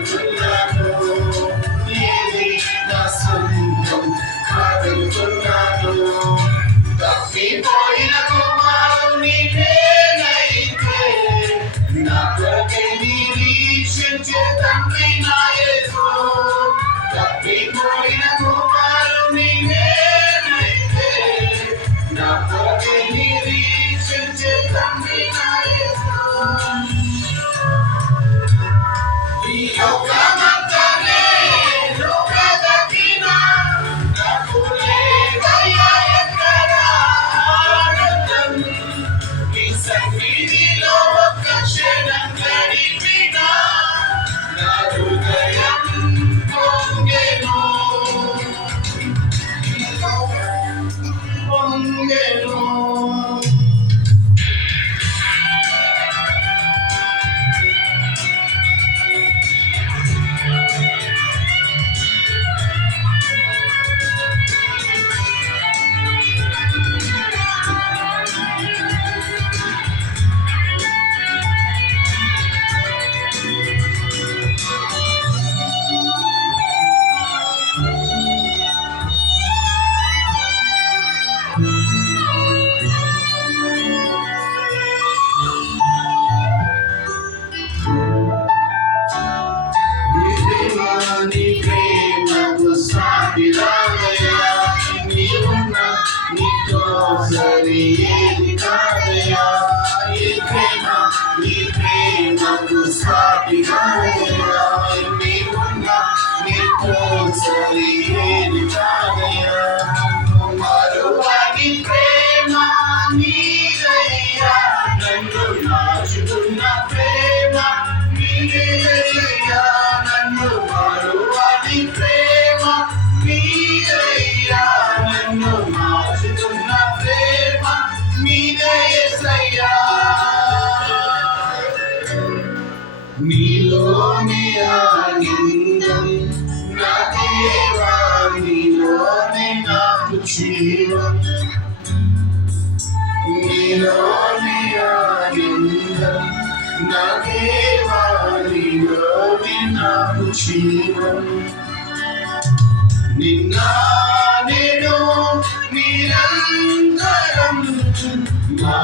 అడుగుతున్నాను, ఏది నా సొంతం అడుగుతున్నాను. తప్పిపోయిన కుమారుని నేనైతే నా కొరకే నిరీక్షించే తండ్రి నా యేసు. తప్పిపోయిన కుమారుని నేనైతే నా కొరకే నిరీక్షించే తండ్రి నా యేసు. ఈ లోకమంతనే లోకదగిన నాకు లేదయ్యా ఎక్కడ ఆనందం. నీ సన్నిధిలో ఒక్క క్షణం గడిపినా నా హృదయం పొంగెను పొంగెను. నీ ప్రేమకు సాటిరాదయ్యా, నీవున్న నీతో సరి ఏది కాదయ్యా. ఈ ప్రేమకు సాటిరాదయ్యా, నీవున్న నీతో సరి ఏది కాదయ్యా. మరువని ప్రేమ నీదయ్యా, నన్ను మార్చుకున్న ప్రేమ నీదయ్యా. నన్ను మరువని ప్రేమ నీదయ్యా, నన్ను మార్చుకున్న ప్రేమ నీదే యేసయ్యా. నీలోని ఆనందం నా దేవా, నీలోనే నాకు జీవం. నీలోని ఆనందం నా దేవా, నీలోనే నాకు జీవం. నిన్న నేడు నిరంతరం నా